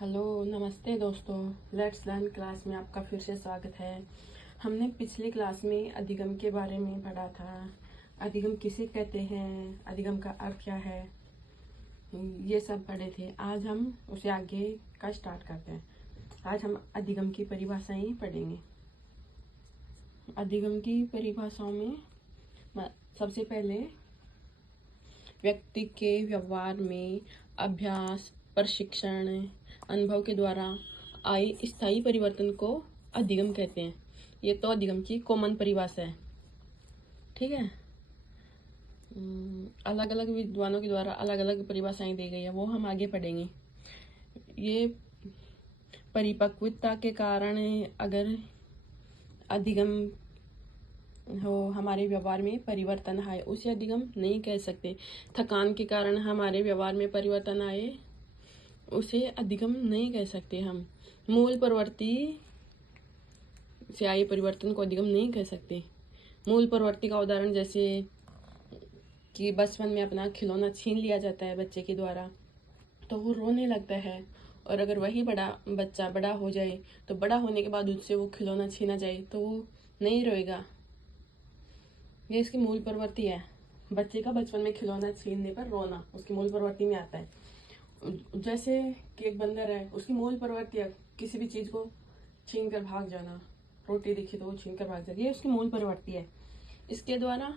Hello नमस्ते दोस्तों। Let's learn class में आपका फिर से स्वागत है। हमने पिछली क्लास में अधिगम के बारे में पढ़ा था। अधिगम किसे कहते हैं, अधिगम का अर्थ क्या है, ये सब पढ़े थे। आज हम उसे आगे का स्टार्ट करते हैं। आज हम अधिगम की परिभाषाएं पढ़ेंगे। अधिगम की परिभाषाओं में सबसे पहले व्यक्ति के व्यवहार में अभ्यास, प्रशिक्षण, अनुभव के द्वारा आए स्थायी परिवर्तन को अधिगम कहते हैं। ये तो अधिगम की कॉमन परिभाषा है, ठीक है। अलग अलग विद्वानों के द्वारा अलग अलग परिभाषाएं दी गई है, वो हम आगे पढ़ेंगे। ये परिपक्वता के कारण अगर अधिगम हो, हमारे व्यवहार में परिवर्तन आए, उसे अधिगम नहीं कह सकते। थकान के कारण हमारे व्यवहार में परिवर्तन आए, उसे अधिगम नहीं कह सकते। हम मूल प्रवृत्ति से आए परिवर्तन को अधिगम नहीं कह सकते। मूल प्रवृत्ति का उदाहरण जैसे कि बचपन में अपना खिलौना छीन लिया जाता है बच्चे के द्वारा, तो वो रोने लगता है। और अगर वही बच्चा बड़ा हो जाए, तो बड़ा होने के बाद उससे वो खिलौना छीना जाए तो वो नहीं रोएगा। ये इसकी मूल प्रवृत्ति है। बच्चे का बचपन में खिलौना छीनने पर रोना उसकी मूल प्रवृत्ति में आता है। जैसे कि एक बंदर है, उसकी मूल प्रवृत्ति है किसी भी चीज को छीन कर भाग जाना। रोटी दिखी तो वो छीन कर भाग जाती है, ये उसकी मूल प्रवृत्ति है। इसके द्वारा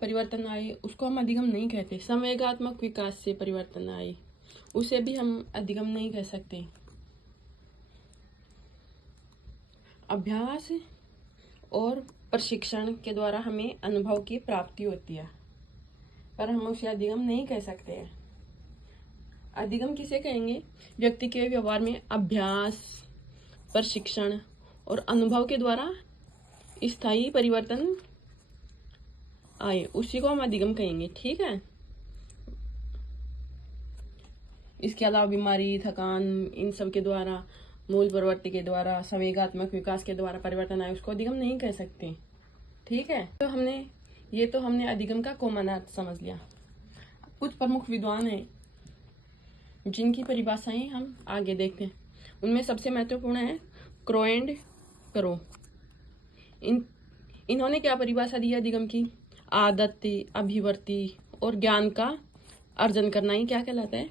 परिवर्तन आए, उसको हम अधिगम नहीं कहते। संवेगात्मक विकास से परिवर्तन आए, उसे भी हम अधिगम नहीं कह सकते। अभ्यास और प्रशिक्षण के द्वारा हमें अनुभव की प्राप्ति होती है, पर हम उसे अधिगम नहीं कह सकते हैं। अधिगम किसे कहेंगे? व्यक्ति के व्यवहार में अभ्यास, प्रशिक्षण और अनुभव के द्वारा स्थायी परिवर्तन आए, उसी को हम अधिगम कहेंगे, ठीक है। इसके अलावा बीमारी, थकान, इन सब के द्वारा, मूल प्रवृत्ति के द्वारा, संवेगात्मक विकास के द्वारा परिवर्तन आए, उसको अधिगम नहीं कह सकते, ठीक है। तो हमने अधिगम का कॉमन अर्थ समझ लिया। कुछ प्रमुख विद्वान हैं जिनकी परिभाषाएं हम आगे देखते हैं। उनमें सबसे महत्वपूर्ण है क्रो एंड करो। इन्होंने क्या परिभाषा दी है अधिगम की? आदत, अभिवृत्ति और ज्ञान का अर्जन करना ही क्या कहलाता है?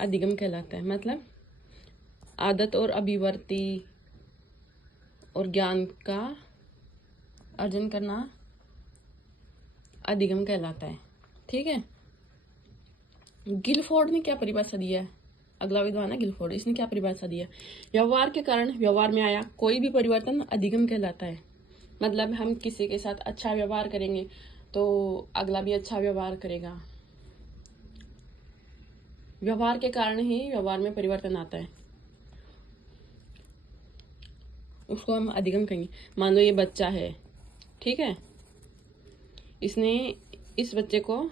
अधिगम कहलाता है। मतलब आदत और अभिवृत्ति और ज्ञान का अर्जन करना अधिगम कहलाता है, ठीक है। गिलफोर्ड ने क्या परिभाषा दी है? अगला विद्वान है गिलफोर्ड। इसने क्या परिभाषा दी है? व्यवहार के कारण व्यवहार में आया कोई भी परिवर्तन अधिगम कहलाता है। मतलब हम किसी के साथ अच्छा व्यवहार करेंगे तो अगला भी अच्छा व्यवहार करेगा। व्यवहार के कारण ही व्यवहार में परिवर्तन आता है, उसको हम अधिगम कहेंगे। मान लो ये बच्चा है, ठीक है, इसने इस बच्चे को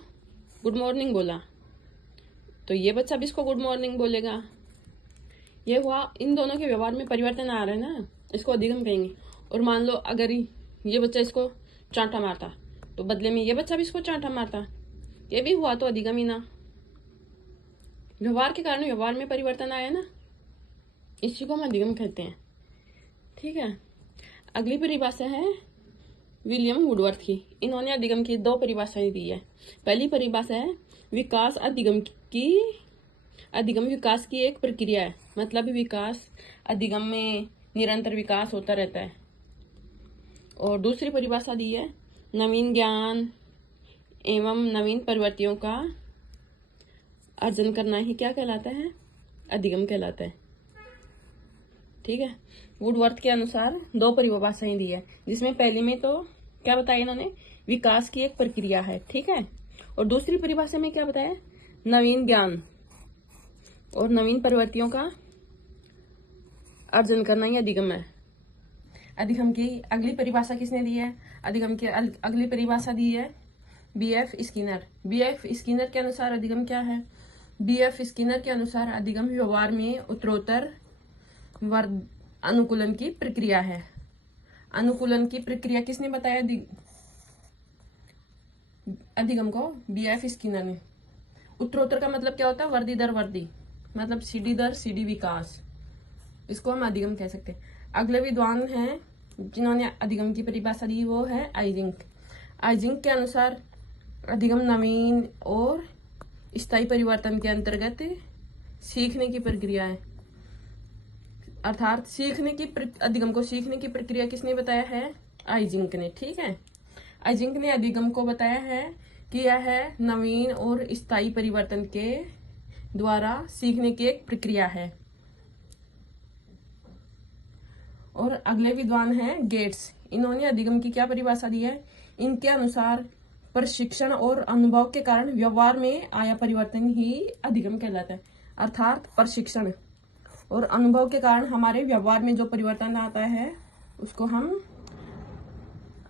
गुड मॉर्निंग बोला, तो ये बच्चा भी इसको गुड मॉर्निंग बोलेगा। ये हुआ, इन दोनों के व्यवहार में परिवर्तन आ रहा है ना, इसको अधिगम कहेंगे। और मान लो अगर ये बच्चा इसको चांटा मारता, तो बदले में ये बच्चा भी इसको चांटा मारता, ये भी हुआ तो अधिगम ही ना। व्यवहार के कारण व्यवहार में परिवर्तन आया ना, इसी को हम अधिगम कहते हैं, ठीक है। अगली परिभाषा है विलियम वुडवर्थ की। इन्होंने अधिगम की दो परिभाषाएं दी है। पहली परिभाषा है विकास अधिगम विकास की एक प्रक्रिया है। मतलब विकास, अधिगम में निरंतर विकास होता रहता है। और दूसरी परिभाषा दी है नवीन ज्ञान एवं नवीन प्रवृत्तियों का अर्जन करना ही क्या कहलाता है? अधिगम कहलाता है, ठीक है। वुडवर्थ के अनुसार दो परिभाषाएं दी है, जिसमें पहली में तो क्या बताया इन्होंने? विकास की एक प्रक्रिया है, ठीक है। और दूसरी परिभाषा में क्या बताया? नवीन ज्ञान और नवीन प्रवृत्तियों का अर्जन करना ही अधिगम है। अधिगम की अगली परिभाषा किसने दी है? अधिगम की अगली परिभाषा दी है B.F. स्किनर। B.F. स्किनर के अनुसार अधिगम क्या है? B.F. स्किनर के अनुसार अधिगम व्यवहार में उत्तरोत्तर अनुकूलन की प्रक्रिया है। अनुकूलन की प्रक्रिया किसने बताया अधिगम को? B.F. स्किनर ने। उत्तरोत्तर का मतलब क्या होता है? वर्दी दर वर्दी। मतलब सीढ़ी दर सीढ़ी विकास, इसको हम अधिगम कह सकते हैं। अगले विद्वान हैं जिन्होंने अधिगम की परिभाषा दी, वो है आइजिंक। आइजिंक के अनुसार अधिगम नवीन और स्थायी परिवर्तन के अंतर्गत सीखने की प्रक्रिया है। अर्थात अधिगम को सीखने की प्रक्रिया किसने बताया है? आइजिंक ने। ठीक है, आइजिंक ने अधिगम को बताया है कि यह है नवीन और स्थायी परिवर्तन के द्वारा सीखने की एक प्रक्रिया है। और अगले विद्वान हैं गेट्स। इन्होंने अधिगम की क्या परिभाषा दी है? इनके अनुसार प्रशिक्षण और अनुभव के कारण व्यवहार में आया परिवर्तन ही अधिगम कहलाता है। अर्थात प्रशिक्षण और अनुभव के कारण हमारे व्यवहार में जो परिवर्तन आता है उसको हम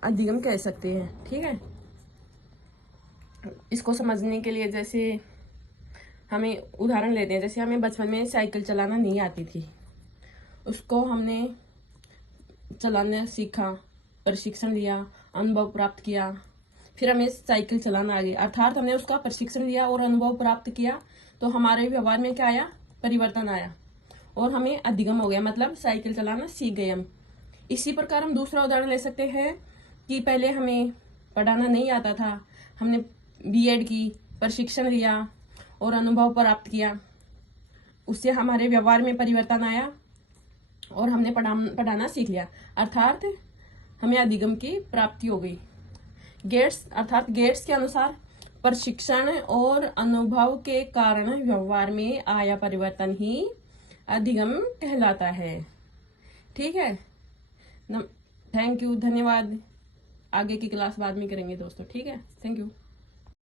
अधिगम कह सकते हैं। ठीक है, इसको समझने के लिए जैसे हमें उदाहरण लेते हैं। जैसे हमें बचपन में साइकिल चलाना नहीं आती थी, उसको हमने चलाना सीखा, प्रशिक्षण लिया, अनुभव प्राप्त किया, फिर हमें साइकिल चलाना आ गई। अर्थात हमने उसका प्रशिक्षण लिया और अनुभव प्राप्त किया तो हमारे व्यवहार में क्या आया? परिवर्तन आया और हमें अधिगम हो गया, मतलब साइकिल चलाना सीख गए हम। इसी प्रकार हम दूसरा उदाहरण ले सकते हैं कि पहले हमें पढ़ाना नहीं आता था, हमने बीएड की, प्रशिक्षण लिया और अनुभव प्राप्त किया, उससे हमारे व्यवहार में परिवर्तन आया और हमने पढ़ाना सीख लिया, अर्थात हमें अधिगम की प्राप्ति हो गई। गेट्स के अनुसार प्रशिक्षण और अनुभव के कारण व्यवहार में आया परिवर्तन ही अधिगम कहलाता है। ठीक है, थैंक यू, धन्यवाद। आगे की क्लास बाद में करेंगे दोस्तों। ठीक है, थैंक यू।